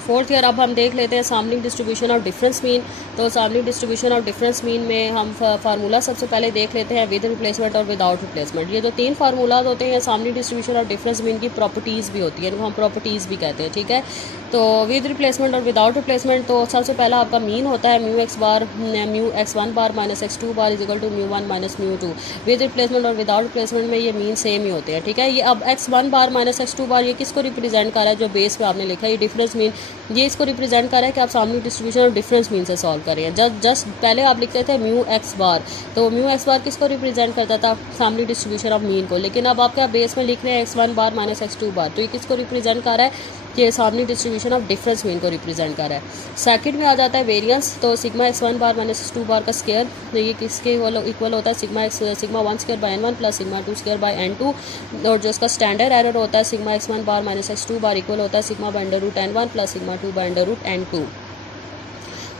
Fourth year अब हम देख लेते हैं sampling distribution of difference mean. तो sampling distribution of difference mean में हम फार्मूला सबसे पहले देख लेते हैं विद रिप्लेसमेंट और विदाउट रिप्लेसमेंट। ये जो तीन फार्मूलाज होते हैं sampling distribution of difference mean की प्रॉपर्टीज़ भी होती है, इनको हम प्रॉपर्टीज़ भी कहते हैं, ठीक है। तो विद रिप्लेसमेंट और विदाउट रिप्लेसमेंट, तो सबसे पहला आपका मीन होता है mu X bar mu X one bar minus X two bar is equal to mu one minus mu two. With replacement और विदाउट रिप्लेसमेंट में ये मीन सेम ही होते हैं, ठीक है। ये अब X one bar minus X two bar ये किसको रिप्रेजेंट कर रहा है, जो बेस पे आपने लिखा है ये डिफरेंस मीन, ये इसको रिप्रेजेंट कर रहा है कि आप सैम्पलिंग डिस्ट्रीब्यूशन और डिफरेंस मीन से सॉल्व करें। जस्ट पहले आप लिखते थे म्यू एक्स बार, तो म्यू एक्स बार किसको रिप्रेजेंट करता था, सैम्पलिंग डिस्ट्रीब्यूशन ऑफ मीन को। लेकिन अब आपके बेस में लिख रहे हैं X one bar minus X two bar, तो ये किसको रिप्रेजेंट कर रहा है, कि sampling distribution of difference mean को रिप्रेजेंट कर रहा है। सेकंड में आ जाता है वेरिएंस, तो sigma X one bar minus X two bar का स्क्वायर, तो ये किसके इक्वल होता है sigma one square by n one plus sigma two square by n two. और जो इसका स्टैंडर्ड एरर होता है sigma X one bar minus X two bar equal होता है sigma by under root n one plus sigma two by under root n two.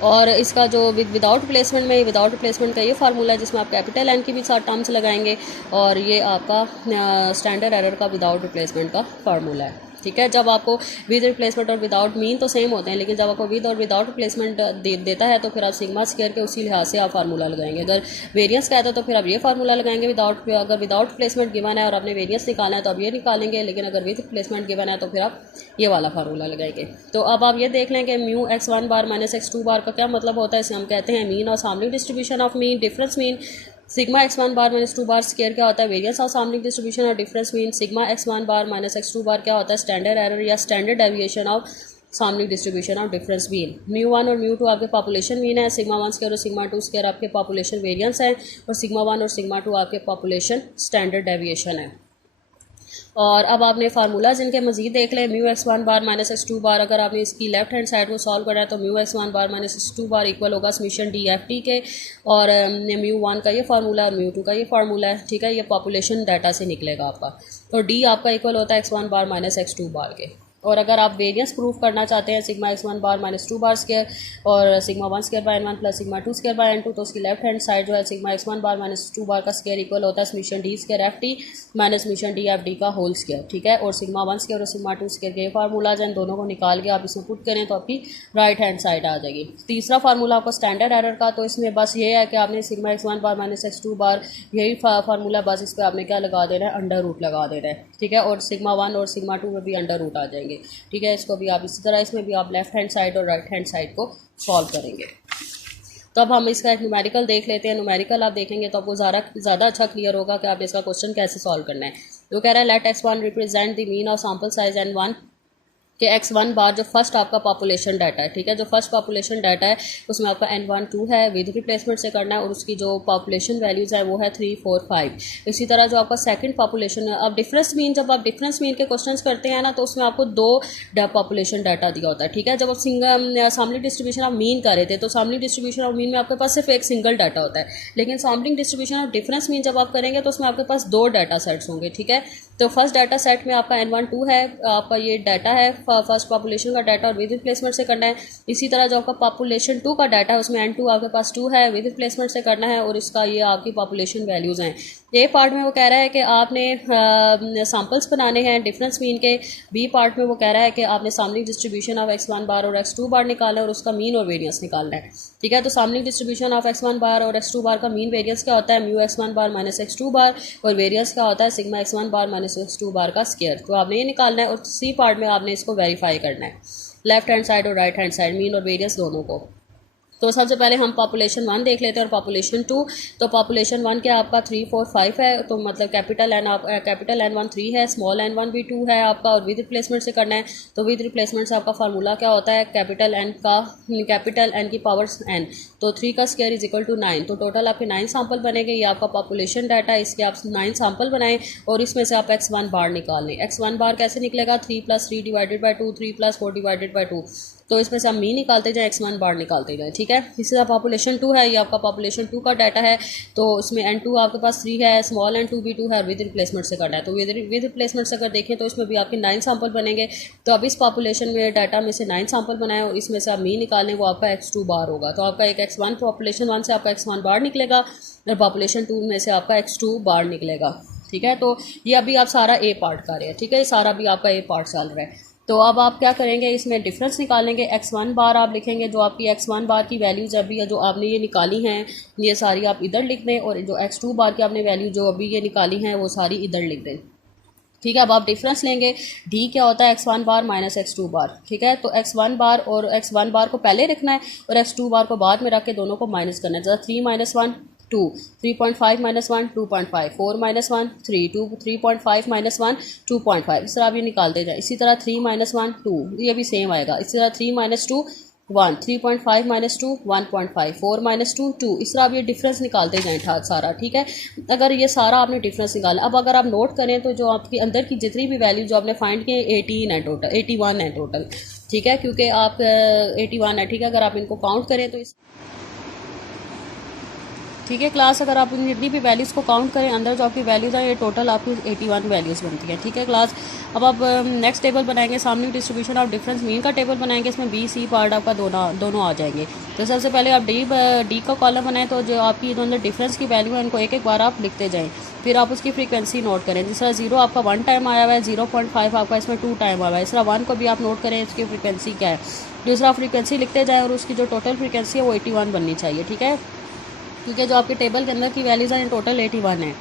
और इसका जो विदाउट रिप्लेसमेंट में, विदाउट रिप्लेसमेंट का ये फार्मूला है जिसमें आप कैपिटल एन की भी साथ टर्म्स लगाएंगे, और ये आपका स्टैंडर्ड एरर का विदाउट रिप्लेसमेंट का फार्मूला है, ठीक है। जब आपको विद रिप्लेसमेंट और विदाउट मीन तो सेम होते हैं, लेकिन जब आपको विद और विदाउट रिप्लेसमेंट देता है तो फिर आप सिग्मा स्क्वायर के उसी लिहाज से आप फार्मूला लगाएंगे। अगर वेरिएंस कहता है तो फिर आप ये फार्मूला लगाएंगे विदाउट, अगर विदाउट रिप्लेसमेंट गिवन है और आपने वेरिएंस निकालना है तो आप ये निकालेंगे, लेकिन अगर विद रिप्लेसमेंट गिवन है तो फिर आप ये वाला फार्मूला लगाएंगे। तो अब आप ये देख लें कि mu X one bar minus X two bar का क्या मतलब होता है, इसे हम कहते हैं मीन और sampling distribution of mean difference mean. Sigma X one bar minus two bar square क्या होता है, वेरिएंस ऑफ सैम्पलिंग डिस्ट्रीब्यूशन और difference mean. Sigma X one bar minus X two bar क्या होता है, स्टैंडर्ड एरर या standard deviation of sampling distribution of difference mean. Mu one और mu two आपके पॉपुलेशन मीन है, सिग्मा वन स्क्वायर और sigma two square आपके population variance है, और सिग्मा वन और सिग्मा टू आपके पॉपुलेशन स्टैंडर्ड डेविएशन है। और अब आपने फार्मूलाज इनके मजीद देख लें। Mu X one bar minus X two bar, अगर आपने इसकी लेफ्ट हैंड साइड को सॉल्व करना है तो mu X one bar minus X two bar equal होगा समीशन डी एफ टी के, और म्यू वन का ये फार्मूला और म्यू टू का ये फार्मूला है, ठीक है। ये पॉपुलेशन डाटा से निकलेगा आपका, तो डी आपका इक्वल होता है X one bar minus X two bar के। और अगर आप वेरिएंस प्रूफ करना चाहते हैं sigma X one bar minus two bar square और sigma one square by n one plus sigma two square by n two, तो उसकी लेफ्ट हैंड साइड जो है sigma X one bar minus two bar का square equal होता है summation d square f t minus summation d F D का whole square, ठीक है। और सिग्मा वन स्क्वायर और सिग्मा टू स्क्वायर के फार्मूलाज हैं, दोनों को निकाल के आप इसमें पुट करें तो आपकी राइट हैंड साइड आ जाएगी। तीसरा फार्मूला आपका स्टैंडर्ड एरर का, तो इसमें बस ये है कि आपने sigma X one bar minus X two bar यही फार्मूला, बस इस पर आपने क्या लगा देना है, अंडर रूट लगा देना है, ठीक है। और सिग्मा वन और सिग्मा टू में भी अंडर रूट आ जाएंगे, ठीक है। इसको भी आप इसी तरह इसमें भी आप लेफ्ट हैंड साइड और राइट हैंड साइड को सॉल्व करेंगे। तो अब हम इसका एक न्यूमेरिकल देख लेते हैं। न्यूमेरिकल आप देखेंगे तो आपको ज़्यादा अच्छा क्लियर होगा कि आप इसका क्वेश्चन कैसे सॉल्व करना है। तो कह रहा है let X one represent the mean of sample size N one, कि एक्स वन बार जो फर्स्ट आपका पॉपुलेशन डाटा है, ठीक है। जो फर्स्ट पॉपुलेशन डाटा है उसमें आपका एन वन टू है, विद रिप्लेसमेंट से करना है, और उसकी जो पॉपुलेशन वैल्यूज़ है वो है 3 4 5। इसी तरह जो आपका सेकंड पॉपुलेशन है, अब डिफरेंस मीन, जब आप डिफरेंस मीन के क्वेश्चंस करते हैं ना तो उसमें आपको दो पॉपुलेशन डाटा दिया होता है, ठीक है। जब आप सैम्पलिंग डिस्ट्रीब्यूशन ऑफ मीन कर रहे थे तो सैम्पलिंग डिस्ट्रीब्यूशन ऑफ मीन में आपके पास सिर्फ एक सिंगल डाटा होता है, लेकिन sampling distribution of difference mean जब आप करेंगे तो उसमें आपके पास दो डाटा सेट्स होंगे, ठीक है। तो फर्स्ट डाटा सेट में आपका एन वन टू है, आपका ये डाटा है फर्स्ट पॉपुलेशन का डाटा, और विद रिप्लेसमेंट से करना है। इसी तरह जो आपका पॉपुलेशन टू का डाटा है उसमें एन टू आपके पास टू है, विद रिप्लेसमेंट से करना है, और इसका ये आपकी पॉपुलेशन वैल्यूज़ हैं। ए पार्ट में वो कह रहा है कि आपने सैम्पल्स बनाने हैं डिफरेंस मीन के। बी पार्ट में वो कह रहा है कि आपने sampling distribution of X one bar और एक्स टू बार निकालना है और उसका मीन और वेरिएंस निकालना है, ठीक है। तो sampling distribution of X one bar और एक्स टू बार का मीन वेरिएंस क्या होता है, mu X one bar minus X two bar, और वेरिएंस क्या होता है sigma X one bar minus X two bar का स्क्वायर। तो आपने ये निकालना है, और सी पार्ट में आपने इसको वेरीफाई करना है, लेफ्ट हैंड साइड और राइट हैंड साइड, मीन और वेरिएंस दोनों को। तो सबसे पहले हम पॉपुलेशन वन देख लेते हैं और पॉपुलेशन टू। तो पॉपुलेशन वन क्या आपका 3 4 5 है, तो मतलब कैपिटल एन वन 3 है, स्मॉल एन वन भी 2 है आपका, और विद रिप्लेसमेंट से करना है। तो विद रिप्लेसमेंट से आपका फार्मूला क्या होता है, कैपिटल एन की पावर n, तो 3 का स्क्वायर इज इक्वल टू 9। तो टोटल आपके 9 सैंपल बनेंगे, ये आपका पॉपुलेशन डाटा है, इसके आप 9 सैंपल बनाएं और इसमें से आप एक्स वन बार निकाल लें। एक्स वन बार कैसे निकलेगा, 3 + 3 डिवाइडेड बाई 2, 3 + 4 डिवाइडेड बाई 2। तो इसमें से आप मीन निकालते जाएं, एक्स वन बार निकालते जाएं, ठीक है। इसी तरह पॉपुलेशन टू है, ये आपका पॉपुलेशन टू का डाटा है, तो उसमें एन टू आपके पास 3 है, स्मॉल एन टू भी 2 है, और विद रिप्लेसमेंट से करना है। तो विद रिप्लेसमेंट से अगर देखें तो इसमें भी आपके 9 सैंपल बनेंगे। तो अब इस पॉपुलेशन में डाटा में से 9 सैंपल बनाएं और इसमें से आप मीन निकालें, वो आपका एक्स टू बार होगा। तो आपका एक एक्स वन, पॉपुलेशन वन से आपका एक्स वन बार निकलेगा और पॉपुलेशन टू में से आपका एक्स टू बार निकलेगा, ठीक है। तो ये अभी आप सारा ए पार्ट कर रहे हैं, ठीक है, ये सारा भी आपका ए पार्ट चल रहा है। तो अब आप क्या करेंगे, इसमें डिफरेंस निकालेंगे। x1 बार आप लिखेंगे, जो आपकी x1 बार की वैल्यूज़ अभी जो आपने ये निकाली हैं ये सारी आप इधर लिख दें, और जो x2 बार की आपने वैल्यू जो अभी ये निकाली हैं वो सारी इधर लिख दें। ठीक है, अब आप डिफरेंस लेंगे, डी क्या होता है x1 बार माइनस x2 बार। ठीक है, तो x1 बार और x1 बार को पहले रखना है और x2 बार को बाद में रख के दोनों को माइनस करना है। जैसा 3 माइनस 1 2, 3.5 माइनस 1 2.5, 4 माइनस 1 3 2, 3.5 माइनस 1 2.5, इस तरह आप ये निकालते जाए। इसी तरह 3 माइनस 1 2, ये भी सेम आएगा। इसी तरह 3 माइनस 2 1, 3.5 माइनस 2 1.5, 4 माइनस 2 2, इस तरह आप ये डिफरेंस निकालते जाएँ सारा। ठीक है, अगर ये सारा आपने डिफरेंस निकाला, अब अगर आप नोट करें तो जो आपके अंदर की जितनी भी वैल्यू जो आपने फाइंड की 18 है टोटल, 81 है टोटल। ठीक है, क्योंकि आप 81 है। ठीक है, अगर आप इनको काउंट करें तो इस ठीक है क्लास, अगर आप इन जितनी भी वैल्यूज़ को काउंट करें अंदर जो आपकी वैल्यूज़ हैं ये टोटल आपकी 81 वैल्यूज़ बनती है। ठीक है क्लास, अब आप नेक्स्ट टेबल बनाएंगे, सामने डिस्ट्रीब्यूशन ऑफ डिफरेंस मीन का टेबल बनाएंगे। इसमें बी सी पार्ट आपका दोनों आ जाएंगे। तो सबसे पहले आप डी का कॉलम बनाएं, तो जो आपकी जो अंदर डिफरेंस की वैल्यू है उनको एक एक बार आप लिखते जाएँ। फिर आप उसकी फ्रीक्वेंसी नोट करें। जिस तरह 0 आपका 1 टाइम आया हुआ है, 0.5 आपका इसमें 2 टाइम आया हुआ है। इस तरह 1 को भी आप नोट करें, इसकी फ्रीक्वेंसी क्या है। दूसरा फ्रीक्वेंसी लिखते जाएँ और उसकी जो टोटल फ्रीक्वेंसी है वो 81 बननी चाहिए। ठीक है, क्योंकि जो आपके टेबल के अंदर की वैल्यूज़ हैं टोटल 81 है।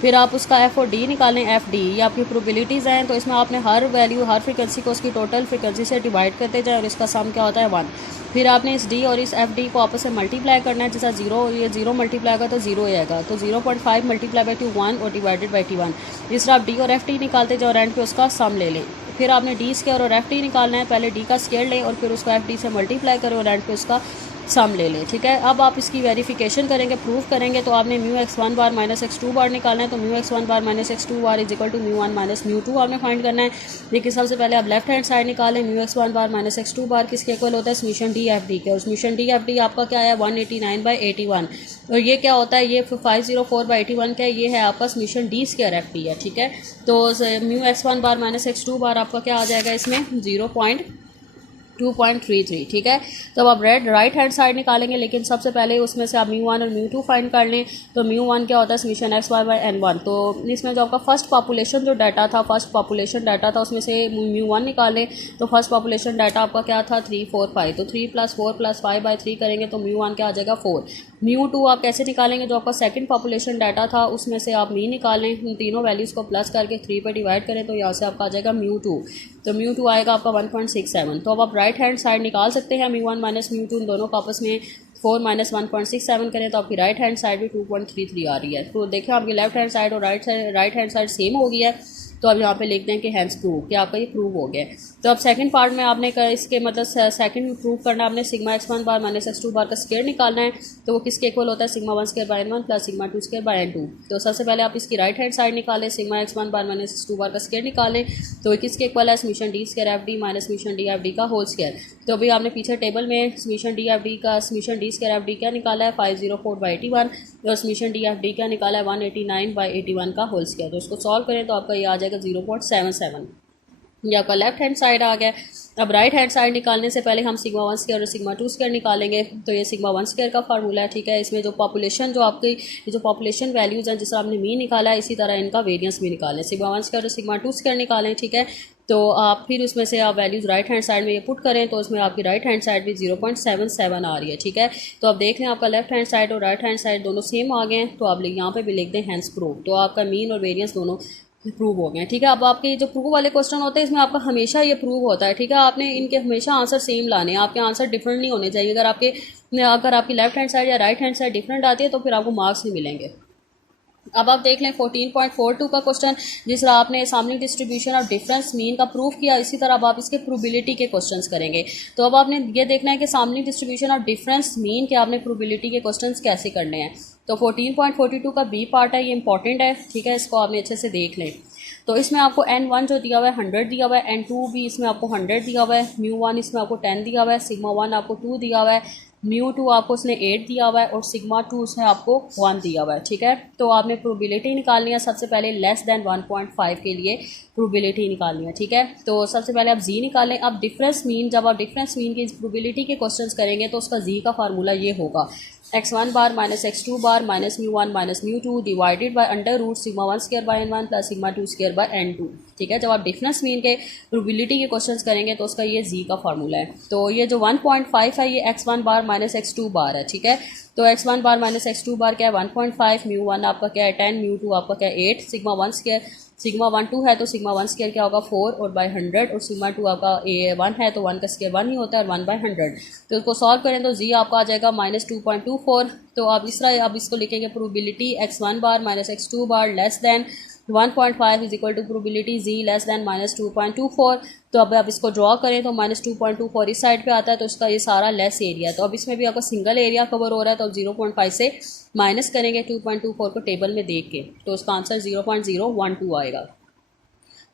फिर आप उसका एफ और डी निकालें। एफ डी ये आपकी प्रोबेबिलिटीज़ हैं, तो इसमें आपने हर वैल्यू हर फ्रीक्वेंसी को उसकी टोटल फ्रीक्वेंसी से डिवाइड करते जाएं और इसका सम क्या होता है 1। फिर आपने इस डी और इस एफ डी को आपस में मल्टीप्लाई करना है। जैसा 0 ये 0 मल्टीप्लाई होगा तो 0 आएगा, तो 0.5 मल्टीप्लाई बाई 2 1 और डिवाइडेड बाई 81। इस तरह आप डी और एफ डी निकालते जाओ और एंड पे उसका सम ले लें। फिर आपने डी स्क्वायर और एफ डी निकालना है। पहले डी का स्क्वायर लें और फिर उसको एफ डी से मल्टीप्लाई करें और एंड पे उसका सम ले लें। ठीक है, अब आप इसकी वेरिफिकेशन करेंगे, प्रूफ करेंगे, तो आपने mu x1 bar minus x2 बार निकालना है। तो mu x1 bar minus x2 bar is equal to mu 1 minus mu 2 आपने फाइंड करना है। लेकिन सबसे पहले आप लेफ्ट हैंड साइड निकालें। Mu x1 bar minus x2 bar किसके इक्वल होता है, समीशन डी एफ डी के। और समीशन डी एफ डी आपका क्या है 189/81, और ये क्या होता है, ये 504/81 का ये है आपका summation d square F D है। ठीक है, तो mu x1 bar minus x2 बार आपका क्या आ जाएगा इसमें 0.233। ठीक है, तो अब आप राइट हैंड साइड निकालेंगे, लेकिन सबसे पहले उसमें से आप म्यू 1 और म्यू 2 फाइंड कर लें। तो म्यू 1 क्या होता है summation x Y by n1। तो इसमें जो आपका फर्स्ट पॉपुलेशन जो डाटा था, फर्स्ट पॉपुलेशन डाटा था उसमें से म्यू 1 निकालें। तो फर्स्ट पॉपुलेशन डाटा आपका क्या था 3 4 5, तो 3 + 4 + 5/3 करेंगे तो म्यू 1 क्या आ जाएगा 4। म्यू 2 आप कैसे निकालेंगे, जो आपका सेकंड पॉपुलेशन डाटा था उसमें से आप मीन निकालें, इन तीनों वैल्यूज़ को प्लस करके 3 पे डिवाइड करें तो यहाँ से आपका आ जाएगा म्यू 2। तो म्यू 2 आएगा आपका 1.67। तो अब आप राइट हैंड साइड निकाल सकते हैं म्यू 1 माइनस म्यू 2, इन दोनों को आपस में 4 माइनस 1.67 करें तो आपकी राइट हैंड साइड भी 2.33 आ रही है। तो देखें आपकी लेफ्ट हैंड साइड और राइट हैंड साइड सेम हो गई है। तो अब यहाँ पे लिख दें कि हैंस प्रूव, कि आपका ये प्रूव हो गया है। तो अब सेकंड पार्ट में आपने इसके मतलब सेकंड प्रूव करना, आपने sigma x1 bar minus x2 बार का स्क्वायर निकालना है। तो वो किसके इक्वल होता है, sigma 1 square by n1 plus sigma 2 square by n2। तो सबसे पहले आप इसकी राइट हैंड साइड निकालें, sigma x1 bar minus x2 बार का स्क्वायर निकालें। तो किसके इक्वल है, summation d square F D minus summation d F D का होल स्क्वायर। तो अभी आपने पीछे टेबल में समीशन डी एफ डी का summation d square F D क्या निकाला है 504/81, और समीशन डी एफ डी क्या निकाला है 189/81 का होल स्क्वायर। तो उसको सॉल्व करें तो आपका ये आ जाएगा 0.77। ये आपका लेफ्ट हैंड साइड आ गया। अब राइट हैंड साइड निकालने से पहले हम सिग्मा 1 स्क्वायर और सिग्मा 2 स्क्वायर निकालेंगे। तो ये सिग्मा 1 स्क्वायर का फार्मूला है। ठीक है, इसमें जो पॉपुलेशन जो आपकी जो पॉपुलेशन वैल्यूज़ हैं जिससे आपने मीन निकाला है, इसी तरह इनका वेरियंस भी निकालें। सिग्मा 1 स्क्वायर और सिग्मा 2 स्क्वायर निकालें। ठीक है, तो आप फिर उसमें से आप वैल्यूज़ राइट हैंड साइड में ये पुट करें तो उसमें आपकी राइट हैंड साइड भी 0.77 आ रही है। ठीक है, तो आप देख लें आपका लेफ्ट हैंड साइड और राइट हैंड साइड दोनों सेम आ गए हैं। तो आप यहाँ पे भी लिख दें हैंस प्रूव। तो आपका मीन और वेरियंस दोनों प्रूव हो गए। ठीक है, अब आपके जो प्रूव वाले क्वेश्चन होते हैं इसमें आपका हमेशा ये प्रूव होता है। ठीक है, आपने इनके हमेशा आंसर सेम लाने हैं, आपके आंसर डिफरेंट नहीं होने चाहिए। अगर आपकी लेफ्ट हैंड साइड या राइट हैंड साइड डिफरेंट आती है तो फिर आपको मार्क्स नहीं मिलेंगे। अब आप देख लें 14.42 का क्वेश्चन, जिस तरह आपने सामने डिस्ट्रीब्यूशन और डिफरेंस मीन का प्रूफ किया, इसी तरह अब आप इसके प्रोबेबिलिटी के क्वेश्चंस करेंगे। तो अब आपने ये देखना है कि सामने डिस्ट्रीब्यूशन और डिफरेंस मीन के आपने प्रोबेबिलिटी के क्वेश्चंस कैसे करने हैं। तो 14.42 का बी पार्ट है, ये इंपॉर्टेंट है। ठीक है, इसको आपने अच्छे से देख लें। तो इसमें आपको n1 जो दिया हुआ है 100 दिया हुआ है, n2 भी इसमें आपको 100 दिया हुआ है, म्यू 1 इसमें आपको 10 दिया हुआ है, सिग्मा 1 आपको 2 दिया हुआ है, म्यू 2 आपको उसने 8 दिया हुआ है, और सिग्मा 2 उसने आपको 1 दिया हुआ है। ठीक है, तो आपने प्रोबेबिलिटी निकालनी है। सबसे पहले लेस देन 1.5 के लिए प्रोबेबिलिटी निकालनी है। ठीक है, तो सबसे पहले आप जी निकालें। अब डिफरेंस मीन, जब आप डिफरेंस मीन की प्रोबेबिलिटी के क्वेश्चंस करेंगे तो उसका जी का फार्मूला ये होगा x1 bar minus x2 bar minus mu 1 minus mu 2 divided by under root sigma 1 square by n1 plus sigma 2 square by n2। ठीक है। जब आप डिफरेंस मीन के प्रोबेबिलिटी के क्वेश्चंस करेंगे तो उसका ये जी का फार्मूला है। तो ये जो 1.5 है ये x1 बार माइनस x2 बार है, ठीक है। तो x1 बार माइनस x2 बार क्या है 1.5, म्यू वन आपका क्या है 10, म्यू टू आपका क्या है 8, sigma one square, sigma one two है तो सिग्मा वन स्क्वायर क्या होगा 4 और बाय 100, और सिग्मा टू आपका वन है तो वन का स्क्वायर 1 ही होता है और 1/100। तो इसको सॉल्व करें तो जी आपका आ जाएगा -2.24। तो आप इस तरह अब इसको लिखेंगे probability x1 bar minus x2 bar less than 1.5 is equal to probability Z less than -2.24। तो अब आप इसको ड्रॉ करें तो -2.24 इस साइड पे आता है तो इसका ये सारा लेस एरिया है। तो अब इसमें भी आपका सिंगल एरिया कवर हो रहा है तो अब 0.5 से माइनस करेंगे 2.24 को टेबल में देख के, तो उसका आंसर 0.012 आएगा।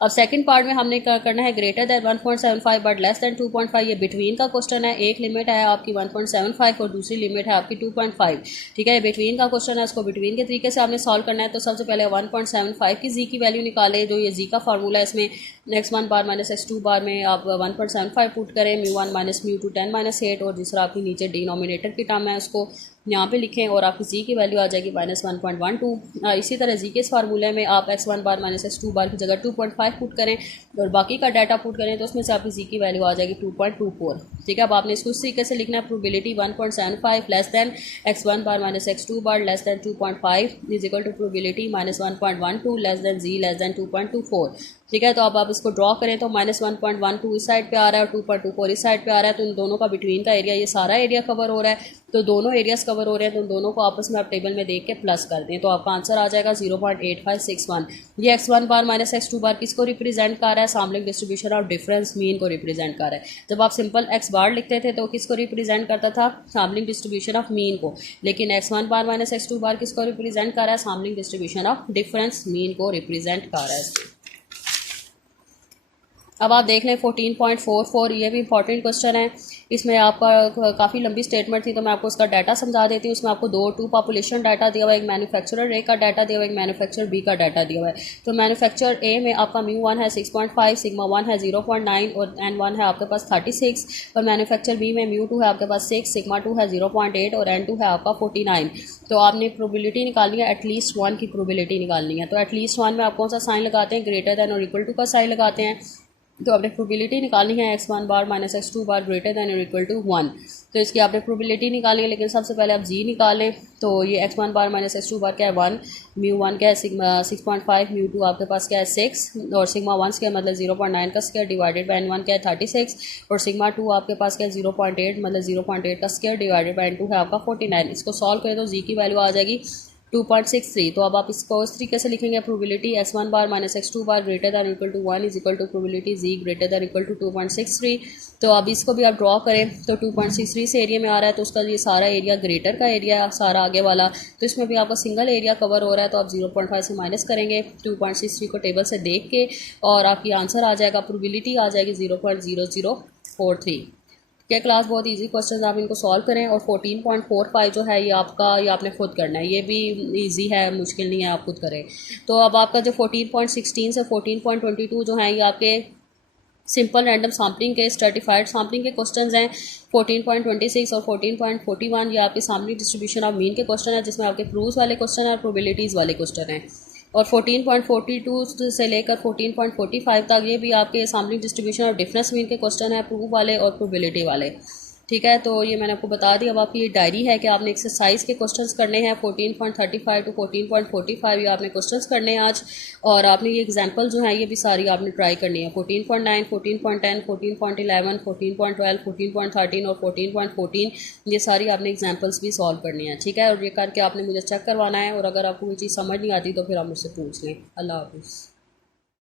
अब सेकंड पार्ट में हमने करना है greater than 1.75 but less than 2.5। ये बिटवीन का क्वेश्चन है, एक लिमिट है आपकी 1.75 और दूसरी लिमिट है आपकी 2.5, ठीक है। ये बिटवीन का क्वेश्चन है, इसको बिटवीन के तरीके से आपने सॉल्व करना है। तो सबसे पहले 1.75 की जी की वैल्यू निकालें, जो ये जी का फार्मूला है इसमें x1 बार माइनस x2 बार में आप 1.75 पुट करें, mu one minus mu to 10 - 8 और दूसरा आपकी नीचे डिनोमिनेटर की टर्म है उसको यहाँ पे लिखें और आपकी जी की वैल्यू आ जाएगी -1.12। इसी तरह जी के इस फार्मूले में आप x1 बार माइनस x2 बार की जगह 2.5 पुट करें और बाकी का डाटा पुट करें तो उसमें से आपकी जी की वैल्यू आ जाएगी 2.24, ठीक है। अब आपने इसको इस तरीके से लिखना है probability 1.75 less than x1 bar minus x2 bar less than 2.5 is equal to probability -1.12 less than Z less than 2.24, ठीक है। तो अब आप इसको ड्रॉ करें तो -1.12 इस साइड पे आ रहा है और 2.24 इस साइड पे आ रहा है। तो इन दोनों का बिटवीन का एरिया, ये सारा एरिया कवर हो रहा है, तो दोनों एरियाज कवर हो रहे हैं तो उन दोनों को आपस में आप टेबल में देख के प्लस कर दें तो आपका आंसर आ जाएगा 0.8561। ये x1 बार माइनस x2 बार किसको रिप्रेजेंट कर रहा है? Sampling distribution of difference mean को रिप्रेजेंट कर रहा है। जब आप सिंपल x बार लिखते थे तो किसको रिप्रेजेंट करता था? सैम्पलिंग डिस्ट्रीब्यूशन ऑफ मीन को। लेकिन x1 बार माइनस x2 बार किसको रिप्रेजेंट कर रहा है? Sampling distribution of difference mean को रिप्रेजेंट कर रहा है। अब आप देख लें 14.44, ये भी इंपॉर्टेंट क्वेश्चन है। इसमें आपका काफ़ी लंबी स्टेटमेंट थी तो मैं आपको उसका डाटा समझा देती हूँ। इसमें आपको टू पॉपुलेशन डाटा दिया हुआ है, एक मैन्युफैक्चरर ए का डाटा दिया हुआ है, एक मैन्युफैक्चरर बी का डाटा दिया हुआ है। तो मैन्युफैक्चरर ए में आपका म्यू वन है 6.5, सिग्मा वन है 0.9 और एन वन है आपके पास 36, और मैन्युफैक्चरर बी में म्यू टू है आपके पास 6, सिग्मा टू है 0.8 और एन टू है आपका 49। तो आपने प्रोबेबिलिटी निकालनी है, एटलीस्ट वन की प्रोबेबिलिटी निकालनी है। तो एटलीस्ट वन में आप कौन सा साइन लगाते हैं? ग्रेटर दैन और इक्वल टू का साइन लगाते हैं। तो आपने प्रोबेबिलिटी निकालनी है x1 bar minus x2 bar greater then और इक्वल टू 1। तो इसकी आपने प्रोबेबिलिटी निकालनी है, लेकिन सबसे पहले आप जी निकालें। तो ये x1 बार माइनस x2 बार क्या है 1, म्यू वन क्या है 6.5, म्यू टू आपके पास क्या है 6 और सिग्मा वन क्या मतलब 0.9 का स्क्वायर डिवाइडेड बाय n1 क्या है 36 और सिग्मा टू आपके पास क्या है 0.8 मतलब 0.8 का स्क्वायर डिवाइडेड बाय n2 है आपका 49। इसको सॉल्व करें तो जी की वैल्यू आ जाएगी 2.63। तो अब आप इसको इस तरीके से लिखेंगे probability x1 bar minus x2 bar greater than equal to 1 is equal to probability Z greater than equal to 2.63। तो अब इसको भी आप ड्रॉ करें तो 2.63 से एरिया में आ रहा है तो उसका ये सारा एरिया ग्रेटर का एरिया सारा आगे वाला, तो इसमें भी आपका सिंगल एरिया कवर हो रहा है। तो आप 0.5 से माइनस करेंगे 2.63 को टेबल से देख के और आपकी आंसर आ जाएगा, प्रोबेबिलिटी आ जाएगी 0.0043। क्या क्लास बहुत इजी क्वेश्चन, आप इनको सॉल्व करें। और 14.45 जो है ये आपका, ये आपने खुद करना है, ये भी इजी है, मुश्किल नहीं है, आप खुद करें। तो अब आपका जो 14.16 से 14.22 जो है ये आपके सिंपल रैंडम सैम्पलिंग के स्ट्रेटिफाइड सैम्पलिंग के क्वेश्चंस हैं। 14.26 और 14.41 ये आपके सैम्पलिंग डिस्ट्रीब्यूशन ऑफ मीन के क्वेश्चन है, जिसमें आपके प्रूव्स वाले क्वेश्चन है और प्रोबेबिलिटीज़ वाले क्वेश्चन हैं। और 14.42 से लेकर 14.45 तक ये भी आपके सैम्पलिंग डिस्ट्रीब्यूशन और डिफरेंस मीन के क्वेश्चन है, प्रूव वाले और प्रोबेबिलिटी वाले, ठीक है। तो ये मैंने आपको बता दिया। अब आपकी ये डायरी है कि आपने एक्सरसाइज के क्वेश्चंस करने हैं 14.35 टू 14.45, ये आपने क्वेश्चंस करने हैं आज। और आपने ये एग्जांपल जो है ये भी सारी आपने ट्राई करनी है 14.9, 14.10, 14.11, 14.12, 14.13 और 14.14, ये सारी आपने एग्जाम्पल्स भी सॉल्व करनी है, ठीक है। और ये करके आपने मुझे चेक करवाना है और अगर आपको कोई चीज़ समझ नहीं आती तो फिर आप मुझसे पूछ लें। अल्लाह हाफिज़।